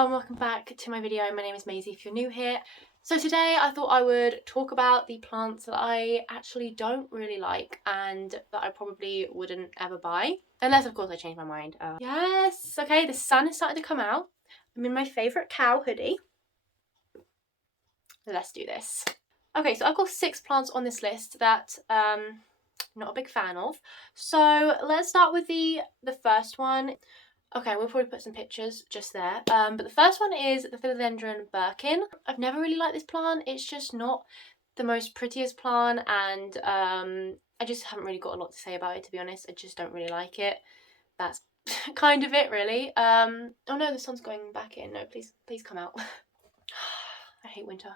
everyone, welcome back to my video. My name is Maisie if you're new here. So today I thought I would talk about the plants that I actually don't really like and that I probably wouldn't ever buy. Unless of course I change my mind. Yes, okay, the sun is starting to come out. I'm in my favourite cow hoodie. Let's do this. Okay, so I've got 6 plants on this list that not a big fan of. So let's start with the first one. Okay, we'll probably put some pictures just there. But the first one is the Philodendron birkin. I've never really liked this plant. It's just not the most prettiest plant, and I just haven't really got a lot to say about it, to be honest. I just don't really like it. That's kind of it, really. Oh no, the sun's going back in. No, please come out. I hate winter.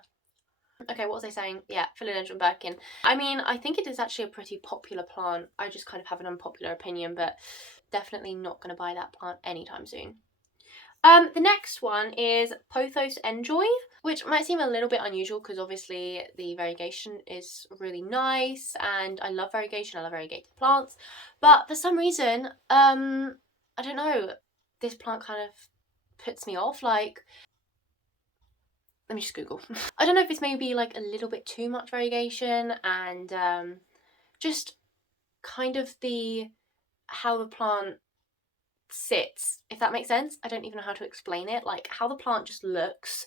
Okay, what was I saying? Yeah, Philodendron birkin. I mean, I think it is actually a pretty popular plant. I just kind of have an unpopular opinion, but definitely not going to buy that plant anytime soon. The next one is Pothos enjoy, which might seem a little bit unusual because obviously the variegation is really nice and I love variegation, I love variegated plants, but for some reason, I don't know, this plant kind of puts me off. Like, let me just Google. I don't know if it's maybe like a little bit too much variegation and just kind of how the plant sits, if that makes sense. I don't even know how to explain it. Like how the plant just looks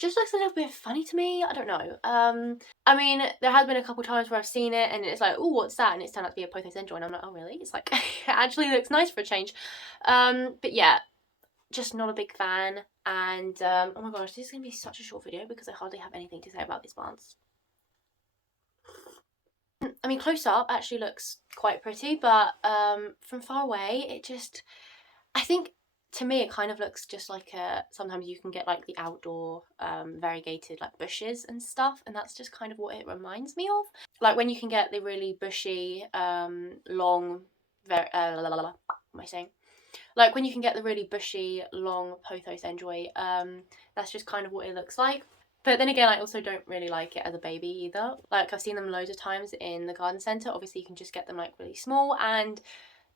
a little bit funny to me. I don't know. I mean, there has been a couple times where I've seen it and it's like, oh, what's that? And it's turned out to be a Pothos enjoy and I'm like, oh really? It's like, it actually looks nice for a change. But yeah, just not a big fan. And oh my gosh, this is gonna be such a short video because I hardly have anything to say about these plants. I mean, close up actually looks quite pretty, but from far away it just, I think to me it kind of looks just like sometimes you can get like the outdoor variegated like bushes and stuff, and that's just kind of what it reminds me of. Like when you can get the really bushy long what am I saying? Like when you can get the really bushy long Pothos enjoy, that's just kind of what it looks like. But then again, I also don't really like it as a baby either. Like I've seen them loads of times in the garden centre. Obviously you can just get them like really small and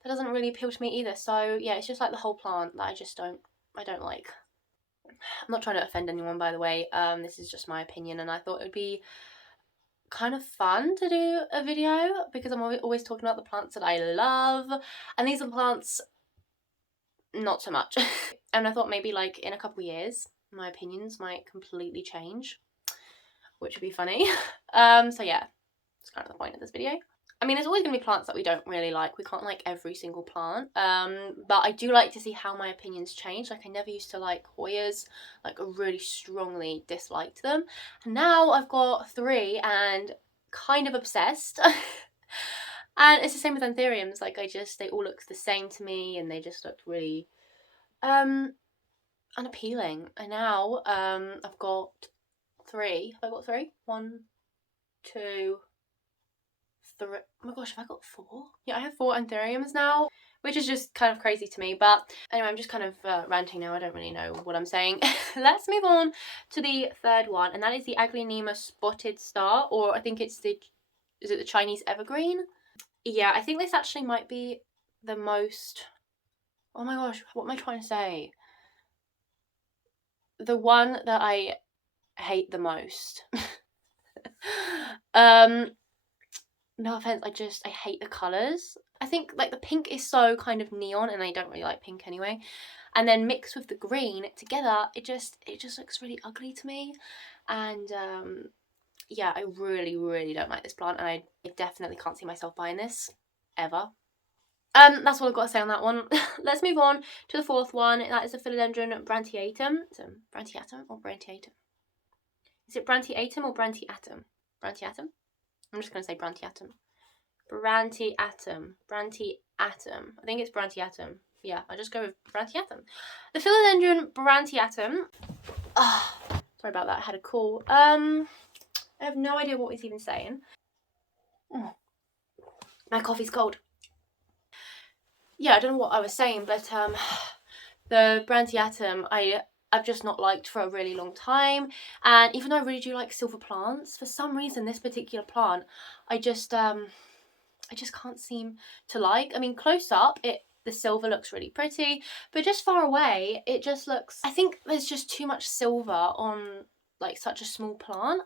that doesn't really appeal to me either. So yeah, it's just like the whole plant that I don't like. I'm not trying to offend anyone, by the way. This is just my opinion and I thought it would be kind of fun to do a video because I'm always talking about the plants that I love, and these are the plants not so much. And I thought maybe like in a couple years my opinions might completely change, which would be funny. So yeah, that's kind of the point of this video. I mean, there's always going to be plants that we don't really like. We can't like every single plant. But I do like to see how my opinions change. Like I never used to like Hoyas. Like I really strongly disliked them. And now I've got 3 and kind of obsessed. And it's the same with anthuriums. Like they all look the same to me and they just looked really unappealing. And now I've got 3. Have I got 3? 1, 2, 3. Oh my gosh, have I got 4? Yeah, I have 4 anthuriums now, which is just kind of crazy to me. But anyway, I'm just kind of ranting now. I don't really know what I'm saying. Let's move on to the third one, and that is the Aglaonema spotted star, or I think is it the Chinese evergreen? Yeah, I think this actually might be the most, oh my gosh, what am I trying to say? The one that I hate the most. No offense, I hate the colours. I think like the pink is so kind of neon and I don't really like pink anyway. And then mixed with the green together, it just looks really ugly to me. And yeah, I really don't like this plant and I definitely can't see myself buying this ever. That's all I've got to say on that one. Let's move on to the fourth one. That is the Philodendron brandtianum. So, brandtianum or brandtianum? Is it brandtianum or brandtianum? Brandtianum? I'm just going to say brandtianum. Brandtianum. Brandtianum. I think it's brandtianum. Yeah, I'll just go with brandtianum. The Philodendron brandtianum. Sorry about that. I had a call. I have no idea what he's even saying. Oh, my coffee's cold. Yeah, I don't know what I was saying, but the brandtianum I've just not liked for a really long time. And even though I really do like silver plants, for some reason this particular plant I just can't seem to like. I mean, close up it the silver looks really pretty, but just far away it just looks, I think there's just too much silver on like such a small plant.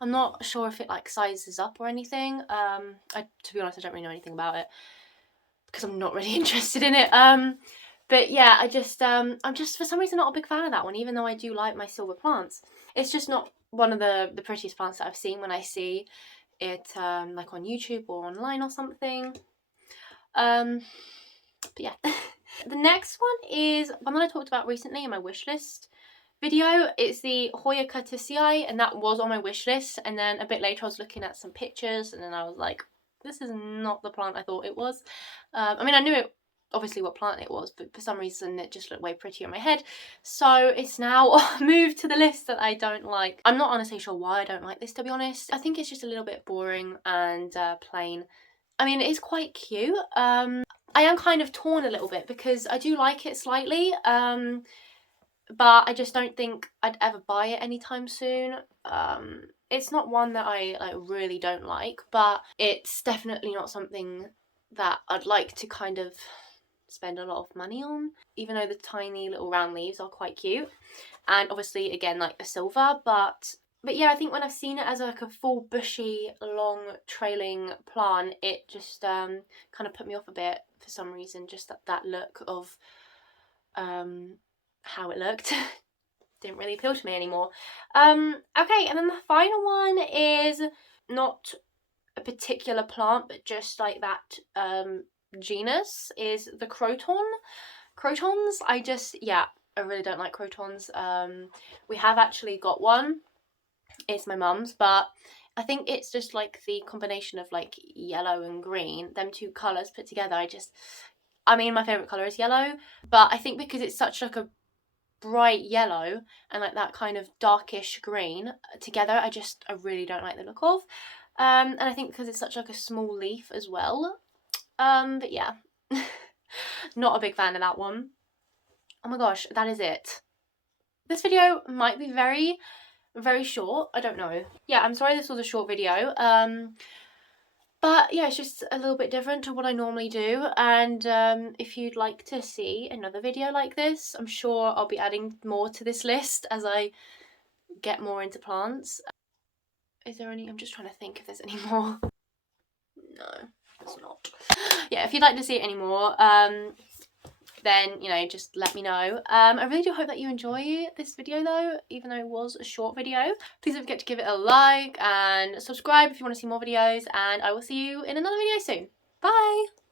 I'm not sure if it like sizes up or anything. To be honest, I don't really know anything about it because I'm not really interested in it. But yeah, I'm just for some reason not a big fan of that one, even though I do like my silver plants. It's just not one of the prettiest plants that I've seen when I see it like on YouTube or online or something. But yeah. The next one is one that I talked about recently in my wish list video. It's the Hoya, and that was on my wish list, and then a bit later I was looking at some pictures and then I was like, this is not the plant I thought it was. I mean, I knew it obviously what plant it was, but for some reason it just looked way prettier in my head, so it's now moved to the list that I don't like. I'm not honestly sure why I don't like this, to be honest. I think it's just a little bit boring and plain. I mean, it is quite cute. I am kind of torn a little bit because I do like it slightly, but I just don't think I'd ever buy it anytime soon. It's not one that I like really don't like, but it's definitely not something that I'd like to kind of spend a lot of money on, even though the tiny little round leaves are quite cute, and obviously again like the silver, but yeah, I think when I've seen it as like a full bushy long trailing plant, it just kind of put me off a bit for some reason. Just that look of how it looked didn't really appeal to me anymore. Okay, and then the final one is not a particular plant, but just like that genus, is the Crotons. I really don't like Crotons. We have actually got one. It's my mum's, but I think it's just like the combination of like yellow and green, them two colours put together. I mean, my favourite colour is yellow, but I think because it's such like a bright yellow and like that kind of darkish green together, I really don't like the look of. And I think because it's such like a small leaf as well. But yeah, not a big fan of that one. Oh my gosh, that is it. This video might be very, very short. I don't know. Yeah, I'm sorry this was a short video. But yeah, it's just a little bit different to what I normally do, and if you'd like to see another video like this, I'm sure I'll be adding more to this list as I get more into plants. Is there any? I'm just trying to think if there's any more. No, there's not. Yeah, if you'd like to see it anymore, then, you know, just let me know. I really do hope that you enjoy this video though, even though it was a short video. Please don't forget to give it a like and subscribe if you want to see more videos, and I will see you in another video soon. Bye!